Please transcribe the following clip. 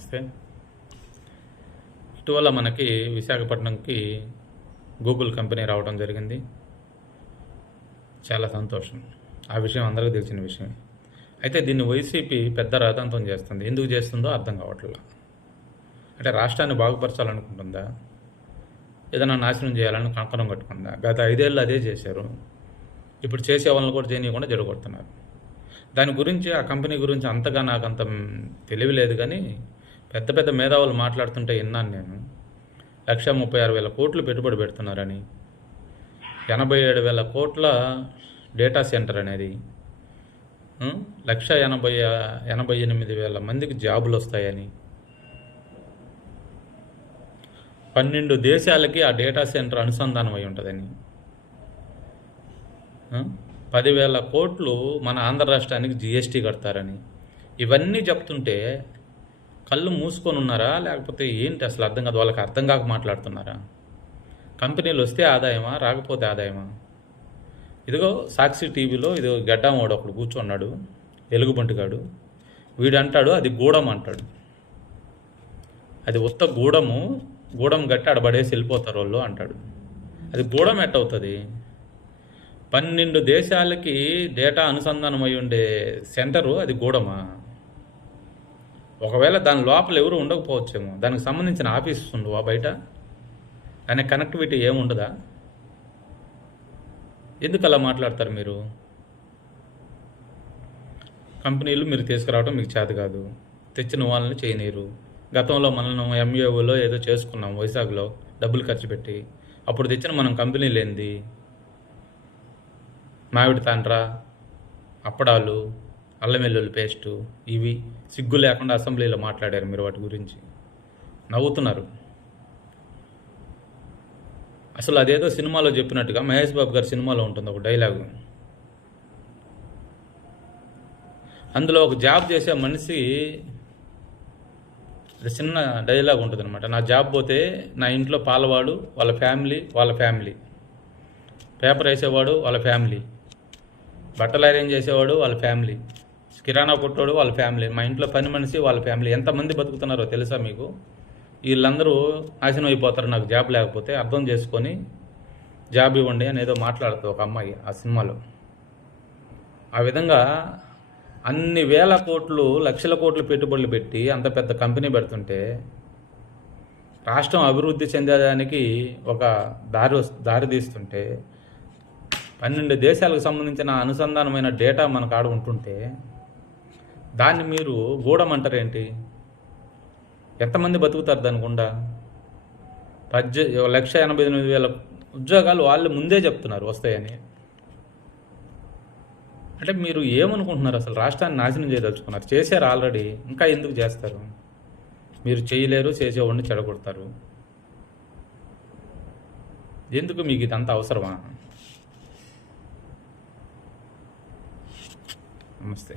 నమస్తే. ఇటీవల మనకి విశాఖపట్నంకి గూగుల్ కంపెనీ రావడం జరిగింది. చాలా సంతోషం. ఆ విషయం అందరికీ తెలిసిన విషయమే. అయితే దీన్ని వైసీపీ పెద్ద రాద్ధాంతం చేస్తుంది. ఎందుకు చేస్తుందో అర్థం కావట్లేదు. అంటే రాష్ట్రాన్ని బాగుపరచాలనుకుంటుందా, ఏదైనా నాశనం చేయాలని కంకణం కట్టుకుందా? గత 5 ఏళ్ళు అదే చేశారు. ఇప్పుడు చేసే వాళ్ళని కూడా చేయనీయకుండా జడగొడుతున్నారు. దాని గురించి, ఆ కంపెనీ గురించి అంతగా నాకు అంత తెలివి లేదు, కానీ పెద్ద పెద్ద మేధావులు మాట్లాడుతుంటే విన్నాను నేను. 1,36,000 కోట్లు పెట్టుబడి పెడుతున్నారని, 87,000 కోట్ల డేటా సెంటర్ అనేది, 1,88,000 మందికి జాబులు వస్తాయని, 12 దేశాలకి ఆ డేటా సెంటర్ అనుసంధానం అయి ఉంటుందని, 10,000 కోట్లు మన ఆంధ్ర రాష్ట్రానికి జిఎస్టీ కడతారని, ఇవన్నీ చెప్తుంటే కళ్ళు మూసుకొని ఉన్నారా, లేకపోతే ఏంటి అసలు అర్థం కాదు? వాళ్ళకి అర్థం కాక మాట్లాడుతున్నారా? కంపెనీలు వస్తే ఆదాయమా, రాకపోతే ఆదాయమా? ఇదిగో సాక్షి టీవీలో ఇదిగో గడ్డామోడు ఒకడు కూర్చున్నాడు, ఎలుగుబంటిగాడు. వీడు అంటాడు అది గూడెం అంటాడు. అది ఉత్త గూడెం గట్టి అడబడేసి వెళ్ళిపోతారు వాళ్ళు అంటాడు. అది గూడెం ఎట్టవుతుంది? 12 దేశాలకి డేటా అనుసంధానం అయి ఉండే సెంటరు అది గూడమా? ఒకవేళ దాని లోపల ఎవరు ఉండకపోవచ్చేమో, దానికి సంబంధించిన ఆఫీసెస్ ఉండవా బయట? దాని కనెక్టివిటీ ఏముండదా? ఎందుకు అలా మాట్లాడతారు మీరు? కంపెనీలు మీరు తీసుకురావడం మీకు చేత కాదు, తెచ్చిన వాళ్ళని చేయనీరు. గతంలో మనం ఎంఏఓలో ఏదో చేసుకున్నాం వైజాగ్లో డబ్బులు ఖర్చు పెట్టి. అప్పుడు తెచ్చిన మనం కంపెనీలు ఏంది? మామిడి తాండ్ర, అప్పడాలు, అల్లం వెల్లుల్లి పేస్టు, ఇవి సిగ్గు లేకుండా అసెంబ్లీలో మాట్లాడారు మీరు వాటి గురించి. నవ్వుతున్నారు. అసలు అదేదో సినిమాలో చెప్పినట్టుగా మహేష్ బాబు గారి సినిమాలో ఉంటుంది ఒక డైలాగు. అందులో ఒక జాబ్ చేసే మనిషి చిన్న డైలాగ్ ఉంటుంది అనమాట. నా జాబ్ పోతే నా ఇంట్లో పాలవాడు వాళ్ళ ఫ్యామిలీ, పేపర్ వేసేవాడు వాళ్ళ ఫ్యామిలీ, బట్టలు అరేంజ్ చేసేవాడు వాళ్ళ ఫ్యామిలీ, కిరాణా కొట్టోడు వాళ్ళ ఫ్యామిలీ, మా ఇంట్లో పని మనిషి వాళ్ళ ఫ్యామిలీ. ఎంతమంది బతుకుతున్నారో తెలుసా మీకు? వీళ్ళందరూ నాశనం అయిపోతారు నాకు జాబ్ లేకపోతే. అర్థం చేసుకొని జాబ్ ఇవ్వండి అని ఏదో మాట్లాడుతుంది ఒక అమ్మాయి ఆ సినిమాలో. ఆ విధంగా అన్ని వేల కోట్లు, లక్షల కోట్లు పెట్టుబడులు పెట్టి అంత పెద్ద కంపెనీ పెడుతుంటే, రాష్ట్రం అభివృద్ధి చెందేదానికి ఒక దారి తీస్తుంటే, 12 దేశాలకు సంబంధించిన అనుసంధానమైన డేటా మనకు ఆడ ఉంటుంటే దాన్ని మీరు గూడెం అంటారేంటి? ఎంతమంది బతుకుతారు దానికుండా? 1,88,000 ఉద్యోగాలు వాళ్ళు ముందే చెప్తున్నారు వస్తాయని. అంటే మీరు ఏమనుకుంటున్నారు? అసలు రాష్ట్రాన్ని నాశనం చేయదలుచుకున్నారు. చేశారు ఆల్రెడీ, ఇంకా ఎందుకు చేస్తారు? మీరు చేయలేరు, చేసేవాడిని చెడగొడతారు. ఎందుకు మీకు ఇదంతా అవసరమా? నమస్తే.